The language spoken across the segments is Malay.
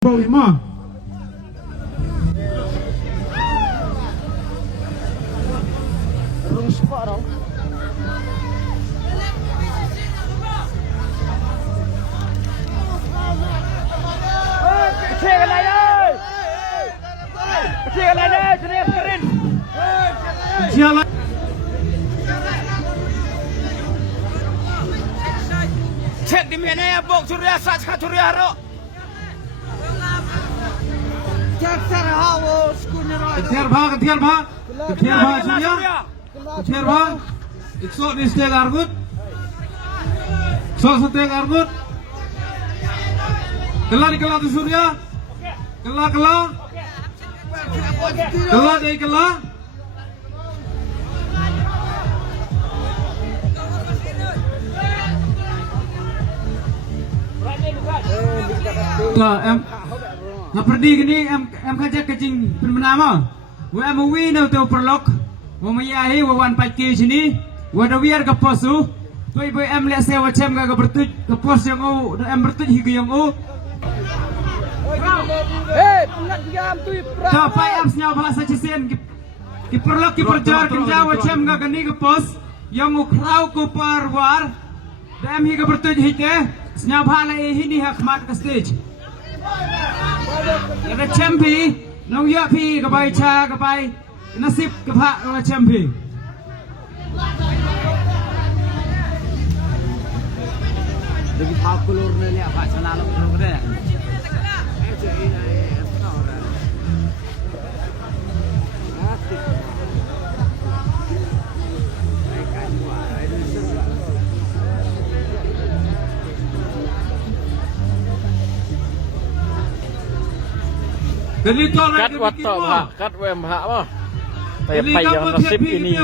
Problema. Rung spot dong. Kecil lagi. Kecil lagi. Jenis keren. Jalan. Cek di mana ya bok Surya Satka Surya Ro. Cek serhawo skuner. Ketiar bha Surya. Ketiar bha. Ikso ni steg argut. So steg argut. Kela tu Surya. Kela. Kela deh kela. Em nggak pergi gini em kerja kecing penama wa em win atau perlok wa mayahi wa wan pagi sini wa dawiar ke posu boy em lihat sewa cem gak bertuj ke pos yang em bertuj higi yang Penat diam tu. Apa em senyap bahasa cisen ki perlok ki perjar kenja wa cem gak gani ke pos yang ukrau ku parwar em higi bertuj hige senyap hala ini hak mat ke stage. Ada champi, nong ya pi kebai cha kebai nasib kepak ada champi. Lagi pakulur ni apa sana lo terus deh. Cắt quạt tọm hạ, cắt em hạ mà. Tại phải giờ nó xếp ini.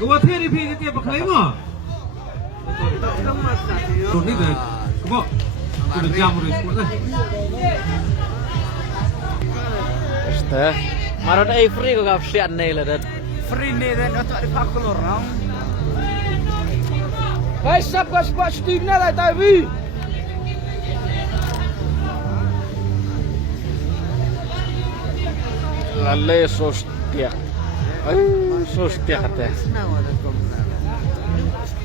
Gua theri pi ke tiap klei mo. Tu ni deh. Kebo. Sudah jam udah sepuluh deh. Este. Maro ada free kok gak sian nih lah dat. Free ni dan untuk di pakulur orang. Hai sab gas pas timnya lah tapi. Lalle sostia. Sostia kata.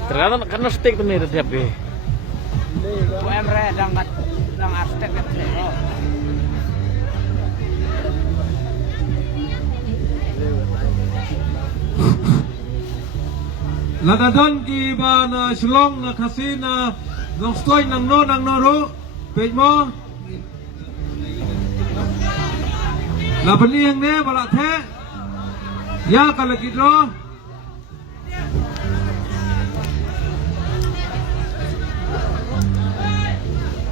Ternyata kan stick tuh nih tiap deh. Emre dang arsitek kan. Ladadon ki ba na shlong na kasina long stoy nang no ro pej mo. La beli yang ne balak the. Ya kalau gitu.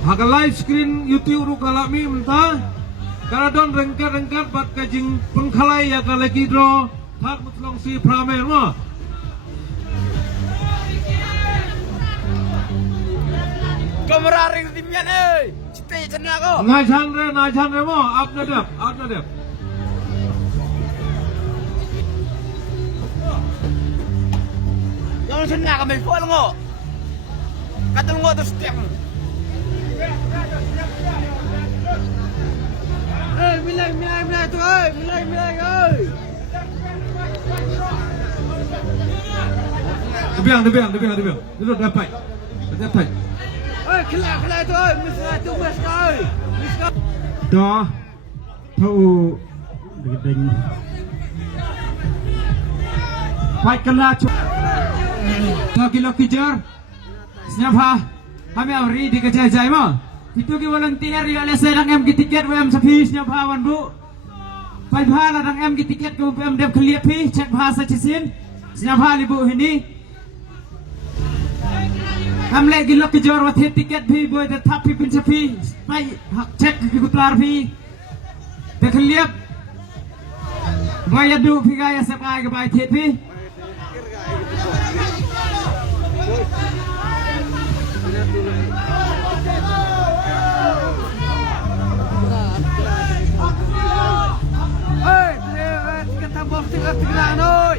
Haga live screen YouTube ru kalami mentah. Kalau don rengkat bat kajing pengkalai ya kalau gitu. Thak mutlong si pramer mo. Kameraring timnya nih. Cite cenah kok. Ngai chan re mo. Up na dep. Jangan cenah kami full ngok. Kata ngok tu setiap. Milai tu milai oi. Debiang. Itu dapat. Oi, kelak tu oi, tu mas oi. Dah tahu gedeng. Baik kena kilo kejar. Siapa? Kami awri di kejajai mo. Itu ki volunteer ya le sedang em ki tiket em sapi siapa wan bu. Pai bhala dang em ki tiket ku em dep kliap pi cek bahasa cisin. Siapa ibu ini? Kami lagi lo kejar wat tiket pi boy the tapi pin sapi. Pai cek ki kutar pi. Dek kliap. Boy adu pi gaya sepai ke bai tet pi. Kita bok tinggal noi.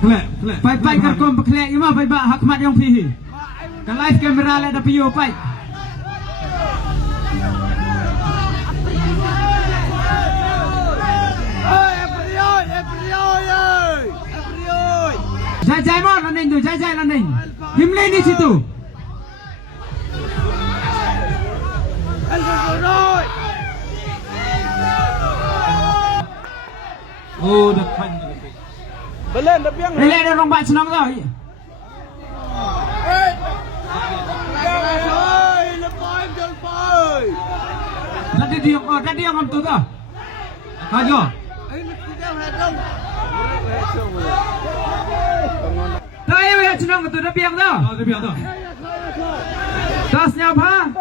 Pelak. Pai kerkom pelak ima pai ba hakmat yang pi. Kan live kamera le da piyo pai. jajai landing. Himle di situ. Oh, depan. Belen dah piang. Lele ada orang bat senang tau. Oi, lepai jol pai. Tadi yang tu tau. Hajo. Ai nak kita hadong. Tahu yang senang tu dah piang tau. Dah biar dah. Tasnya apa?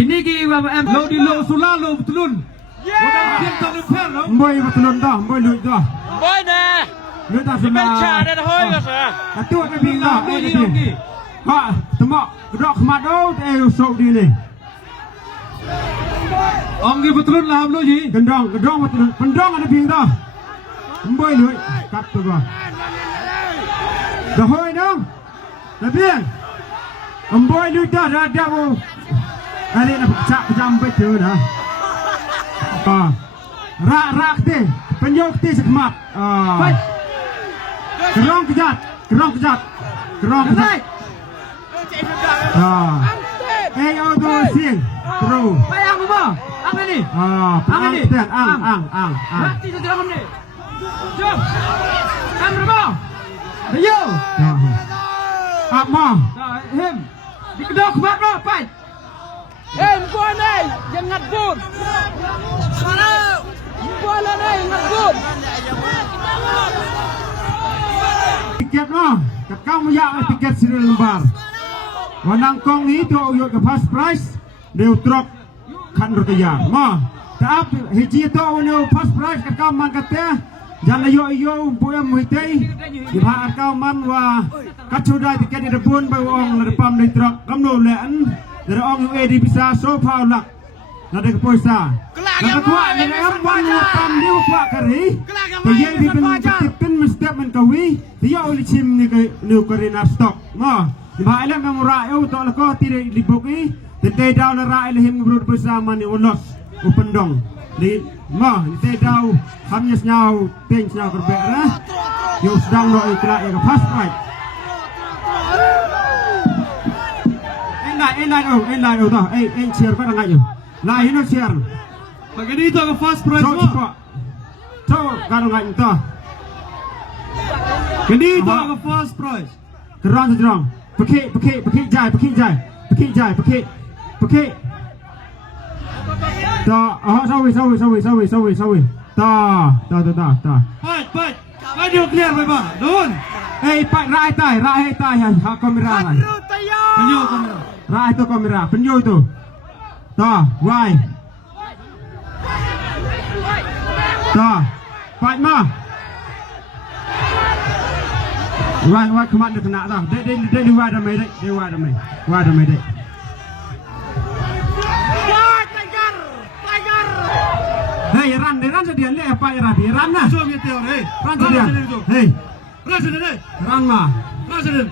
Kini ki em Lo di lo sula lo betulun. Udah biar tak lepas lo. boy betulun dah, boy lui dah. Boy nè. Lui dah Bên sudah. trà đây thôi cơ sir. Tu ada piang dah. Ha, temak gerak kemat tu, sok di ni. Ông kia betulun lah lo gì? Gendong betulun. Pendong ada piang dah. Boy lui, kat tu bah. Dah hoi dong. Dah piang. Boy lui dah bu. Hari nak pecah betul dah. Rak ti, penyok ti sekemat. Kerong kejat. Auto sing. Terus. Bayang apa? Ang ni. Ang. Mati tu dalam ni. Jom. Ang berapa? Ayo. Apa? Him. Dikedok kemat bro, pai. Kau ni jangan pun. Kau ni jangan pun. Tiket mah, kakak muyak tiket serial lembar. Wanang kong ni tu uyut ke first prize, dia truk kan rutaya. Mah, tak hiji tu unu first prize kakak man kata, jangan yo punya muhitai. Dibahas kau man wa kacudai tiket di depan bawang depan dari truk kamu lean. Dari orang UAD bisa sofa ulak. Nada kepoisa. Nada kuat dari amwan pam dia kuat kari. Dia di penjepit mesti menkawi. Dia oleh cim ni ke nukerin stok. Ma, di bawah alam memurah eu tak lekor tidak dibuki. Tidak dah lerai lehim berut bersama ni ulos upendong. Di ma, tidak dah hamnya senyau ting senyau berbeza. Yo sedang nak ikut yang pas right. Enlai dah. Share kau nak je. Lain nak share. Bagi ni tu ke first prize mo. Kau nak itu. Kini tu ke first prize. Kerang. Pekik jai. Tak. Sawi. Tak. Baik. Ayo clear bye. Don. Pak rai tai. Ha kamera lai. Penyo kamera. Rai tu kamera. Penyo tu. Tak. Why? Tak. Pak mah. Why kemat dia kena dah. Dia wad ramai dek. Hey, ran sedia le apa Rabi? Ran lah. So kita orang. Ran sedia. Hey, Rasa ni. ran mah. Rasa ni.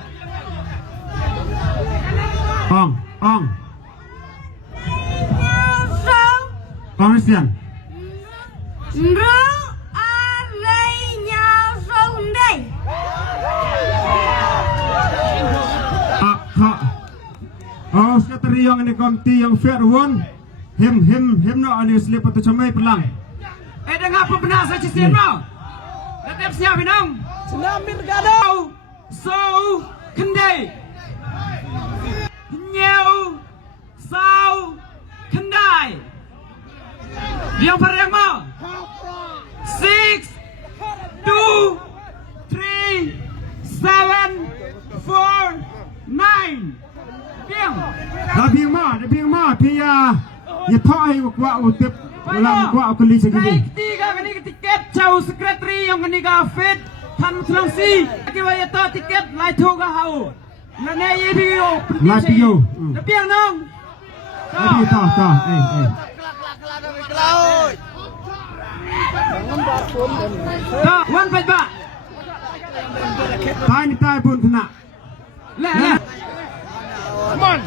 Ong. Ong Christian. Rong arenya sonde. Oh, sekretari yang ini komiti yang fair one. Him no ani slip atau camai pelang. Dengar apa benar saya cakap mau? Tetap siap minum. Senam bin gado. So kendai. Nyau. Sau kendai. Yang perang mau. 6 2 3 7 4 9. Piang. Dah piang mah. Pia. Ya thoi gua utip ulang gua kali segini. Tiga kali tiket jauh sekretari yang kini fit tan selangsi. Kiwa ya to tiket lai thu ga hau. Nane ye bio. Lai bio. Piang nong. Tapi ta. Wan pai ba. Tai pun kena. Le. Come on.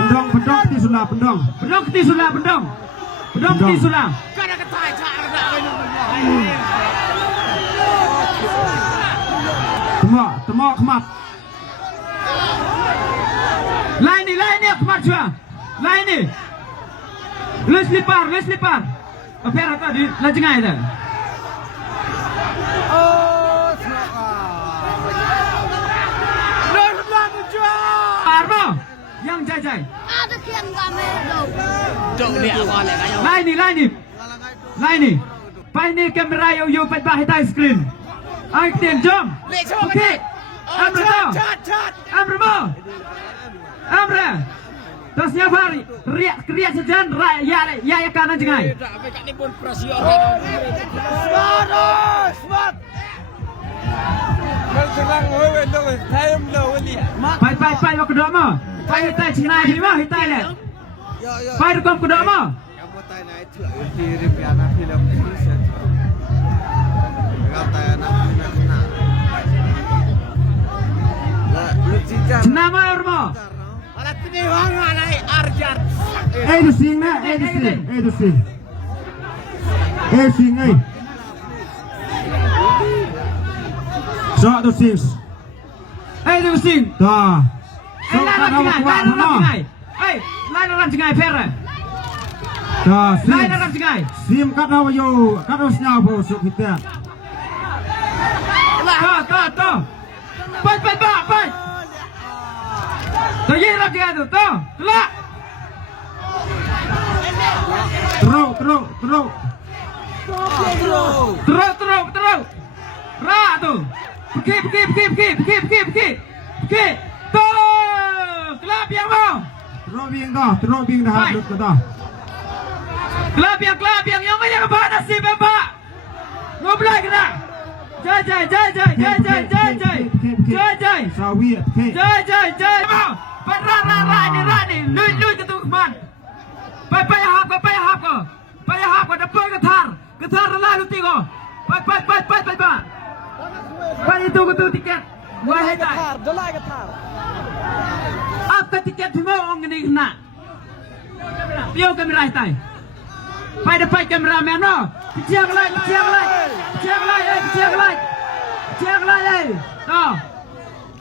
Pendong keti sulah pendong. Kedong di sulang. Kada ketai cara nak minum. Temok kemat. Lain ni kemat juga. Lain ni. Les lipar. Apa yang kata di lajengai dah. Oh, semua. Lain lagi jual. Armo, yang jajai. Ada kian kami dong. Dong ni awal lagi. Lain ni. Pai ni kamera yo pai bah hitai screen. Ai tiền jom. Okey. Cat. Amra. Terus nyafari. Riak sejan ya kanan jengai. Tak ambil ni pun prasio orang. Smart. Bersenang wewe dong. Time lo ni. Pai wa kedok mo. Pai hitai jengai ni mo hitai le. Yo. Pai rekom kedok mo. Kamu tay naik tu kiri piana film Indonesia. Kau tay anak kena. Lah, lu cincang. Jenama Armo. Alat ini wangan naik arjar. Du sing na, du sing. Sing ai. So du sing. Du sing. Ta. Lain orang jengai Ferre. Ta. Lain orang jengai. Sim kat hawa yo, kat harus nyawa sok kita. To. Pai. To ye lagi tu. To. Telak. Teruk. Ra tu. Pergi. To. Kelab yang mau. Teruk bing dah lut dah. Kelab yang yang apa nasib Bapak. Ngoblai kena. Jai. Sawi ke. Jai. Ra ni. Lui ke tu keman. Pai hap ko. Depan ketar lalu tigo. Pai. Pai itu ke tu tiket. Wahai dah. Dolai ketar. Apa tiket tu mau orang ni kena. Pio kamera hitai. Pai depan kameraman no. Kecil lagi.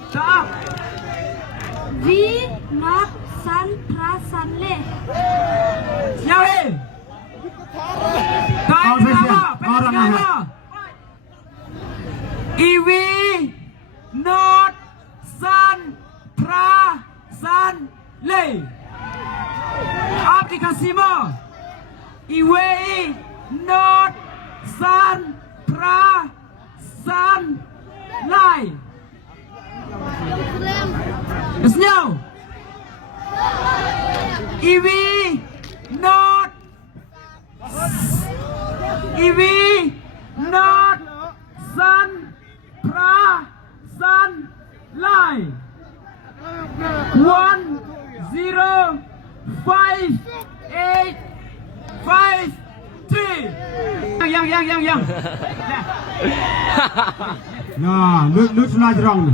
Stop. Vi nak san prasan le. Siapa? Iwi not san prasan le. Aplikasi mo. Iwi not san prasan lai. Isnyaw. Iwi not san prasan lai. 10585 yang. Nah, lut sulah jerong ni.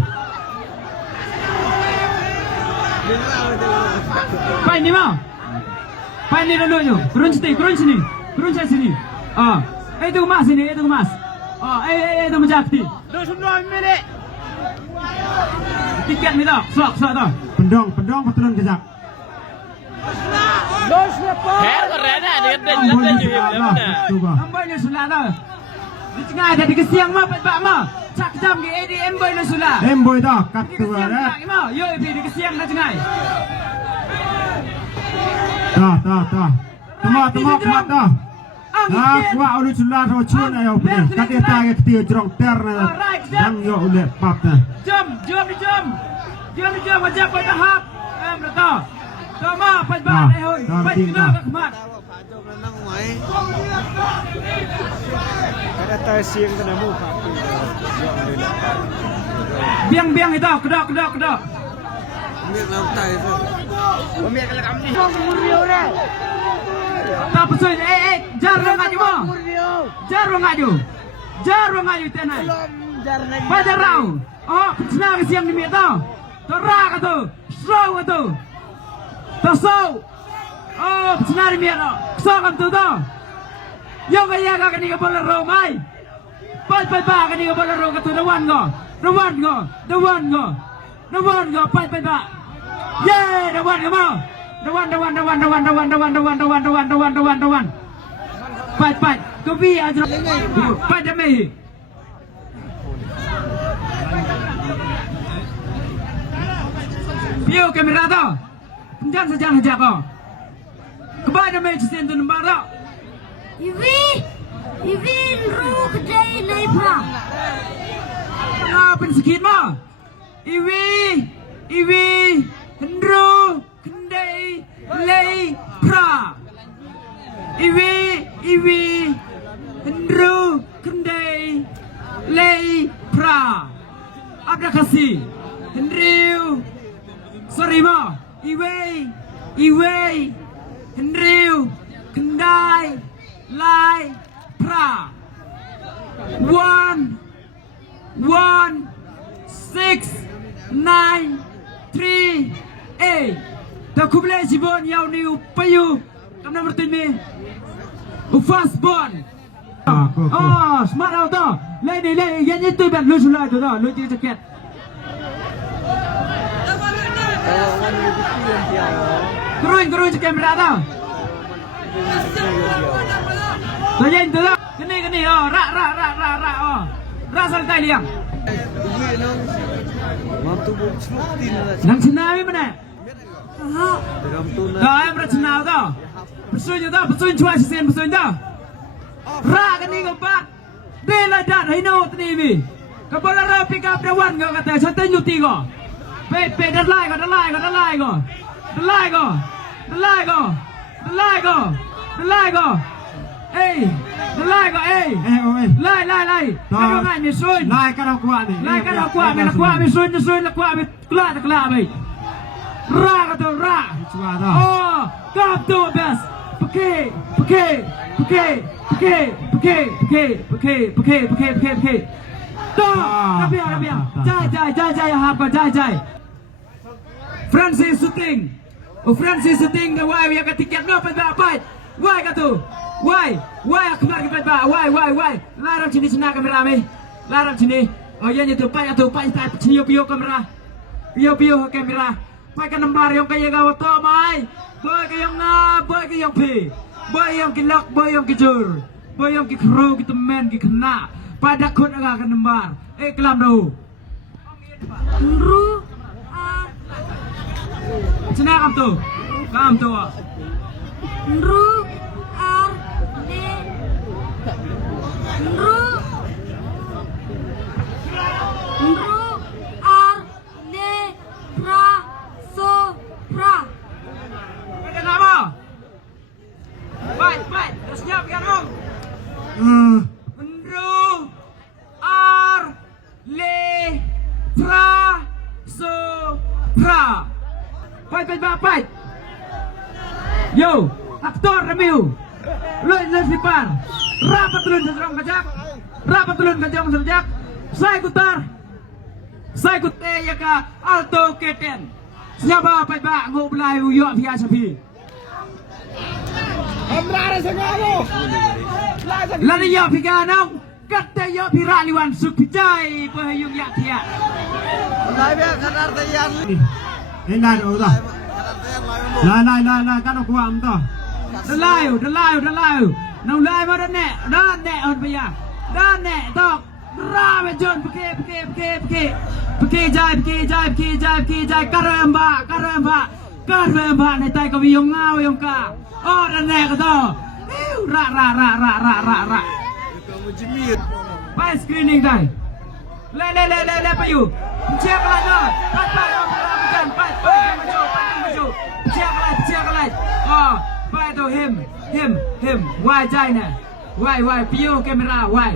Pai ni mau. Pai ni dulu. Turun sini. Itu kemas sini. Itu menjadi. 29 minit. Tiket ni dah. Sok dah. Pendong turun kejap. Her keren dia dan Amboy ni sulah dah. Di tengah ada di kesiang mah pak mah. Cak jam ke ADM boy ni sulah. Boy dah kat tu dah. Yo di kesiang dah tengah. Ta. Temak dah. Kuat ulu sulah ro cun ayo pergi. Kat dia tak ketia jerong ter na. Dang yo ule pap na. Jom ajak pai tahap. Berta. Tama pai ba hoi. Pai kena ke kemat. Jom nang mai. Kada tay siang kena mu pak. Biang itu kedok. Ambil lam tay tu. Ambil kalau kami. Tak pesuin Jar ngaju tenai. Pada rau. Oh, senang siang ni tu. Terak tu. Slow tu. Tasau. Oh, senang ni tu. Sok am tu to. Yo kaya ka ni ka bolero mai. Pai ba ka ni ka bolero ka tu dawan go. Dawan go. Pai ba. Ye, dawan go mo. Dawan. Pai. Ko bi aja. Pai da me. Piu kamera to. Jangan saja kau. Kepada meja sentuh nombor to. Ivi ru kedai lepra. Ngapain sikit mo? Iwi, hendro, kendai, lei, pra. Iwi, hendro, kendai, lei, pra. Apa kasih? Hendro, sorry mo. Iwi, hendro, kendai, lei, pra. 1, 6, 9, 3, 8. Tak kumulai si bon yau ni upayu. Kamu bertin mi. Fast bon. Oh, smart auto. Lei, yang itu ben lu sulah tu dah. Lu jadi jaket. Keruin je kamera tu. Tanya itu dah. Keni oh, ra oh. Ra saltai liang. Nang senami mana? Kau yang bersenau tau. Bersun cuai sisen bersun tau. Ra kan ni kau pak. Bela dah hino tni mi. Kau boleh ra pick up dawan kau kata santai nyuti kau. Pe dalai kau. Hey, dalai kau. Lai. Kau ngai mi sun. Lai ka dau kwa ni. Lakwa mi sun kelak mi. Ra kata ra. Cua dah. Oh, kau tu best. Pakai. Tuh, tapi jai apa jai. Francis shooting the why we got tiket no pai. Why katu? Why aku nak pergi pai. Why? Larang sini sana kamera mi. Larang sini. Oh ya itu pai sini pio kamera. Pio kamera. Pai kan nomor yang kaya kau tahu mai. Boy kayong boy kayong pi. Boy yang kilak, boy yang kijur. Boy yang kikro kita men kikena. Pada kun agak nomor. Kelam dah. Ru Cina kam tu. Ru ar le Ru ar le pra so pra. Ada nama? Baik. Siap kan om? Ru ar le pra so pra. Baik. Yo, aktor review. Lu sipar. Rapat turun kajak. Saya kutar ya ka alto keten. Siapa ba ngoblay uyo via sapi. Lari yo piganong kate yo piraliwan supijay pahayung ya tia. Ini dah dah. Lai ka dau kwa am to. Dalayo. Nau lai ma dan ne on paya. Dan ne tok. Ra me jon peke jai karamba ne tai ka yong ngau yong ka. Oh dan ne ka to. Ra. Pai screening dai. Le payu. Cek lah no. Pai maju. Cek lah. Oh, pai tu him. Why jai ne? Why piu kamera why?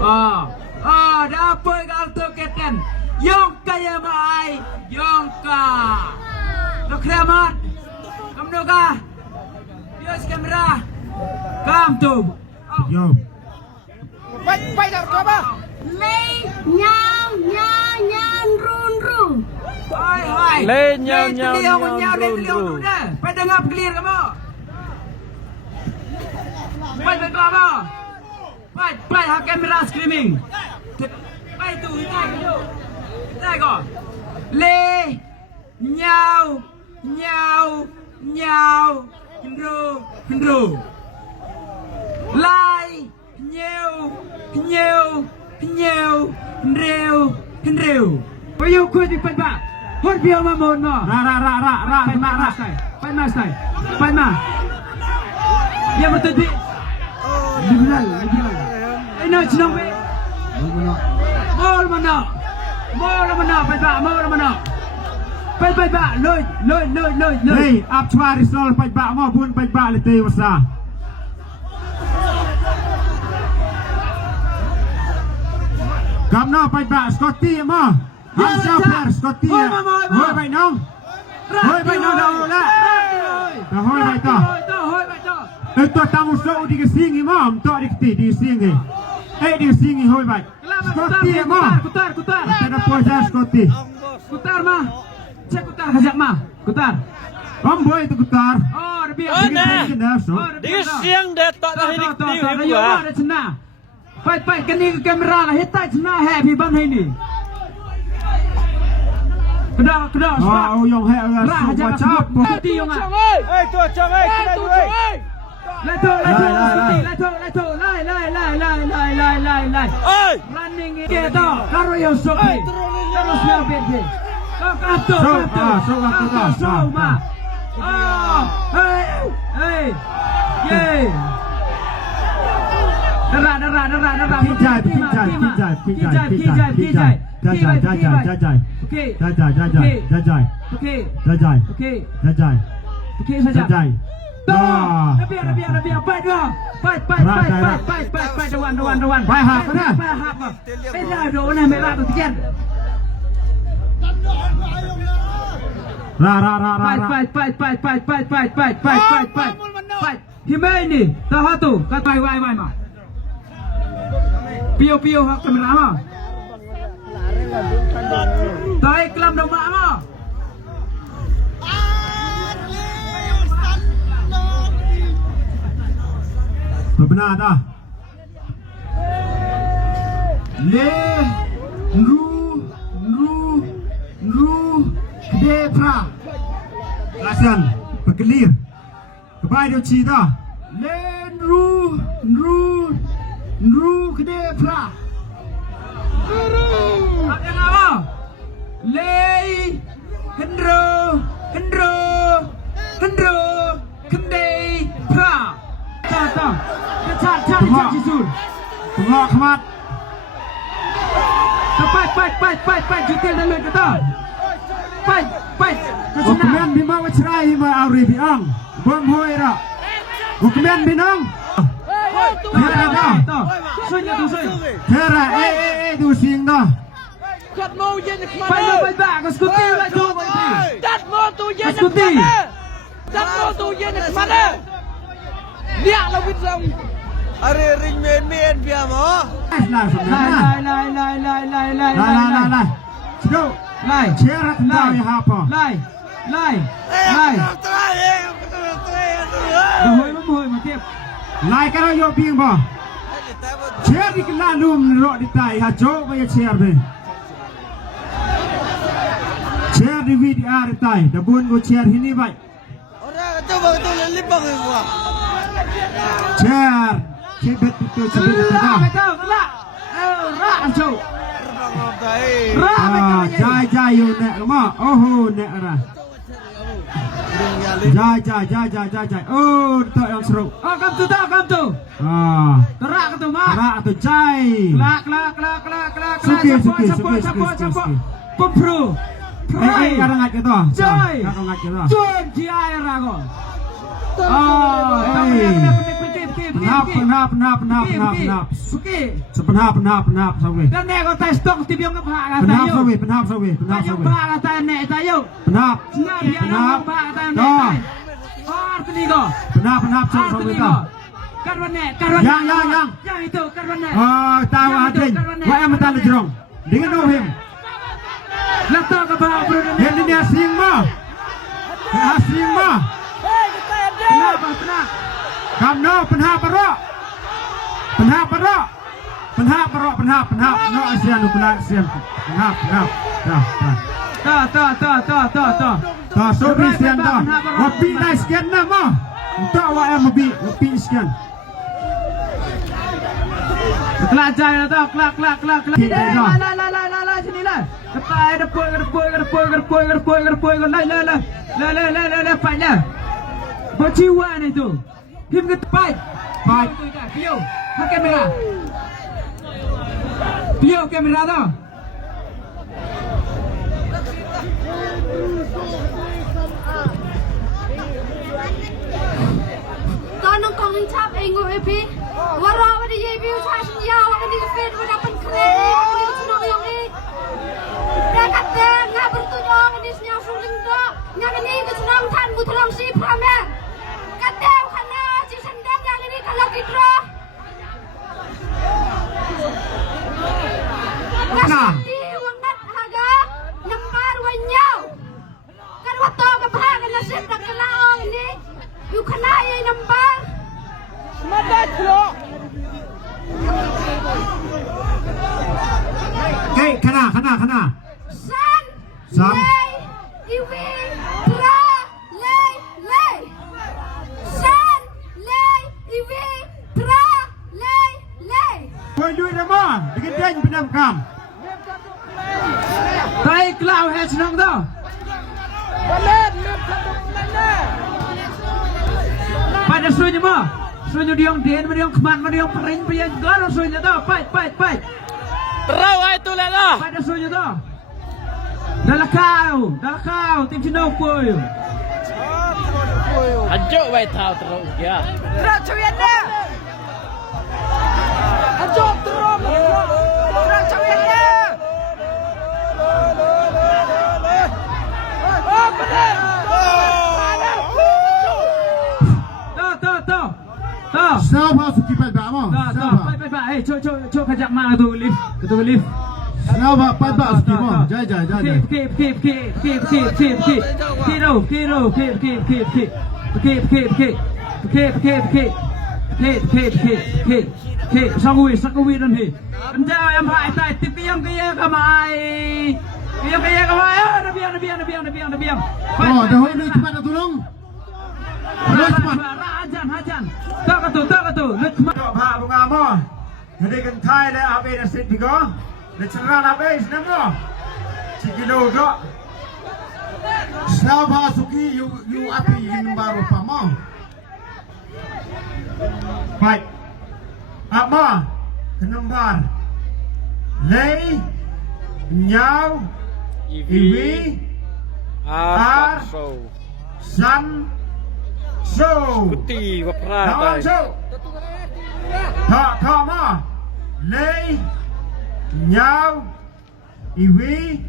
Oh, dah apa auto keten? Yong kaya mai, yong ka. Dok kremat. Kamu ka? Pius kamera. Kam tu. Yo. Pai dah kau apa? Le nyan run. Hai. Le nyau. Pai dengar clear kamu. Fight baik apa? Fight hak kamera screaming. Fight tu Đây kok. Le nhau Hendro. Lai nhiều Hendro. Bayu kuat di fight ba. Hot biar mamon mo. Ra Fight ma. Dia bertadi. Liberal. Ini senang be. Mol mana? Fight ba. Fight ba. Loi. Hey, ap chwari sol fight ba mo bun fight ba le te wasa. Gamna fight ba Scotty mo. Hamza per Scotty. Hoi bai nong dah ola. Dah hoi bai ta. Itu tamu so di kesing imam to di sing he. Di sing hoi bai. Scotty mo. Kutar. Ada poja Scotty. Kutar mah. Cek kutar hajak mah. Kutar. Boy itu kutar. Oh, biar. Dia siang dia tak dah hidup dia. Ada cina. Fight kini ke kamera lah. Hitai cina happy ban hari ni. Kedah. Oh, yang he Rah hajak cap. Di yang ah. tu chong ai. Leto. Lai. Oi. Running kita. Karo yo sopi. Karo smell baby. Kau so ma. Hey. Yay. Darah. Kijai. Okey saja. Biar. Fight. Dewan. Fight hap dah. Merah do na merah tu tian. Fight. Himai ni. Tahu tu. Kata wai mah. Pio hak kamera mah. Tai kelam dong mak mah. Benar dah. Le Nru Depra. Lasian berkelir. Kebai dia cita. Le Nru Depra. Apa nama? Le Hendro Kendai Pra. Tak. Kecat jisul. Tengok kemat. Fight. Jutil dah lewat kata. Fight. Kemen bima wacrai bima auri biang. Bom hoi ra. Kemen binong. Tera tu sing dah. Kat mau je nak mana? Fight back. Kau skuti lah tu. Dat mau tu je nak mana? Dat mau tu je nak mana? Dia lah wit song. Are ring men biar mo. Lai. Cdo. Lai. Cerat dah ya apa? Lai. Dah hoi matiap. Lai kalau yo piang ba. Cer di kelalum ro di tai ha jo ba ya cer be. Cer di VDR di tai, da bun go cer hini bai. Orang tu betul lipang gua. Cer, cebet itu cebet dah. Ra. Jai yo nek ma. Oh nek ra. Jai. Oh, tu yang seru. Oh, kam tu. Terak tu mak. Terak tu jai. Kelak. Suki. Pempro. Kadang ngak kita. Joy. Kadang ngak kita. Jun jiai rago. Oh, penap. Suki. Sepenap sawi. Dan nek kau tes stok ti biong ngapa kata Penap yo. sawi. Ayo ba kata nek tayo. Penap. Nah, dia nak ba kata nek. Oh, arti go. Penap sawi ta. Karwane. Yang itu karwane. Oh, tahu ading. Wa am tan jerong. Dengan him. Lato ka ba bro ni. Yang ni asing mah. Kenapa? Kam no penap ro. penhap berok. Penhap berok, penhap. No ASEAN ukula ASEAN. Penhap. Dah. Ta so ASEAN ta. Wapi dah sekian nama. Untuk awak yang wapi sekian. Kelak jaya tau, kelak. Lai, sini lah. Depan, depoi, lai, fight. Berjiwa ni tu. Him ke tepat. Pio, kamera. Pio kamera tau. Tolong kong chap engo epi. Wara wadi ye view chas ya wadi fit wada pen kre. Wadi suno yang ni. Dah kata ngah bertujuan di sini suling tu. Ngah ni ke senang tan butulang si pramer. Kata kana si sendang yang ini kalau kita. Nasi wangat haga nambar wanyau. Kan waktu kebahagiaan nasib tak kelang ini. You kana ye nambar. Mata celok. Okay, kana. San. San. Lei. Iwi. Pra. Lei. San. Lei. Iwi. Pra. Lei. Koi duit nama. Dengan deng pinam kam. Tai kelau hai senang tau. Balik, lep satu mana? Pada suruhnya mah. Suruhnya diong den, diong keman, diong perin, pian garo suruhnya tau. Fight. Terau itu lah. Pada suruhnya tau. Dah kau, tim Cina pun. Hancur baik tahu terus ya. Terus cuian dia. Hancur terus. Terus cuian dia. Oh benar. Tahu. Siapa suki pai ba mo? Baik. Cok kajak mana tu lift. Siapa pai ba suki mo? Jai. Keep. Sakui dan he. Anda yang hai tai tip yang kaya kamai. Yang kaya kamai. Nabiang. Oh, dah hoi duit cepat tolong. Hajan. Tak tu. Letmat. Pak bunga mo. Jadi kan Thai le abe na sit digo. Le ceran abe senamo. Cikilo go. Siapa suki you api yang baru pamo. Baik. Apa? Kenembar. Lei. Nyau. Iwi. Ar. San. So. Putih berperan. Lawan so. Tak ma. Lei. Nyau. Iwi.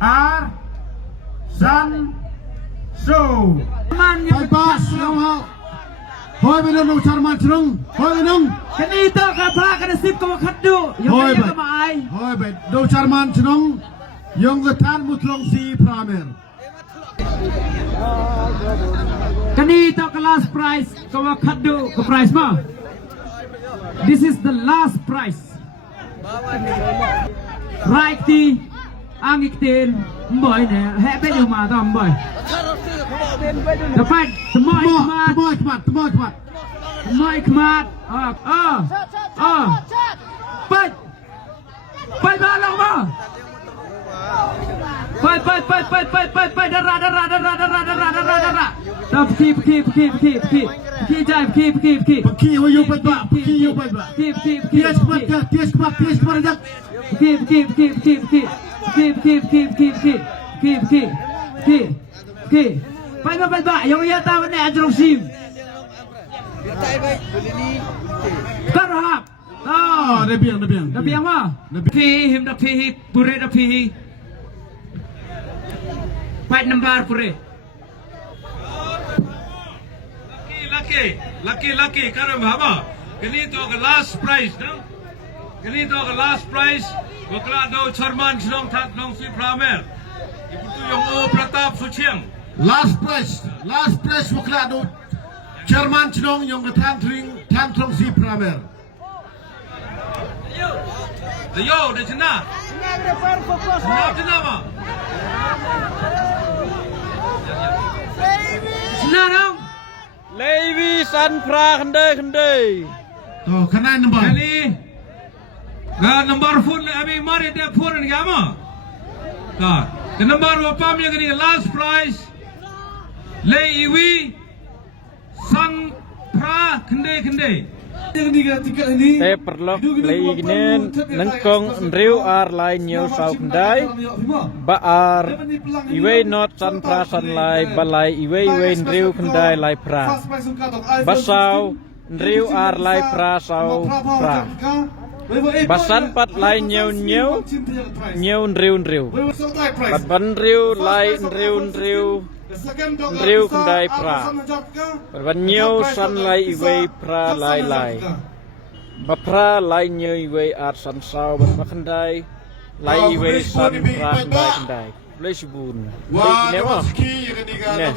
Ar. San. So. Bye bye. Hoi minum Charman Cerung. Hoi minum. Kenito kapra kana sip ko khaddu. Hoi Yang kamai. Hoi bay. Do Charman Cerung. Yang ketan mutlong si pramer. Kenito kelas price ko khaddu ko price ma. This is the last price. Right ti angikten boy ne he be du ma ta boy. Dapat semua ikmat. Pai balang ma. Pai darah. Dah keep. Peki you bay ba. Tias kemat jak. Keep. Pai ba. Yang ia tahu ni ajrong sim. Karhap. Ah, nabiang. Nabiang ma. Him dah pure dah pi. Fight number pure. Lucky karam haba. Ganito ang last prize, no? Ganito ang last prize. Wakla daw Charman sinong tatlong si Pramer. Ibuto yung O Pratap Suchiang. Last price wakla do Chairman Chinong yung tantrong si pramer. Yo, dah cina. Cina apa? Cina dong. Levi san pra kendai. Tuh, kena nombor. Kali. Gak nomor phone abi mari dia phone ni apa? Gak. The number apa yang ni last prize. Levi san pra kendai. Te perlok leiginen nengkong riu ar lai nyu sau kendai. Ba ar iwe not san pra san lai balai iwe riu kendai lai pra. Basau riu ar lai pra sau pra. Basan pat lai nyu riu. Bat ban riu lai riu kendai pra. Ban nyu san lai iwe pra lai. Bapra lai nyu iwe ar san sau bat kendai lai iwe san pra kendai. Lai subun. Wah, lepas ki, ini kan,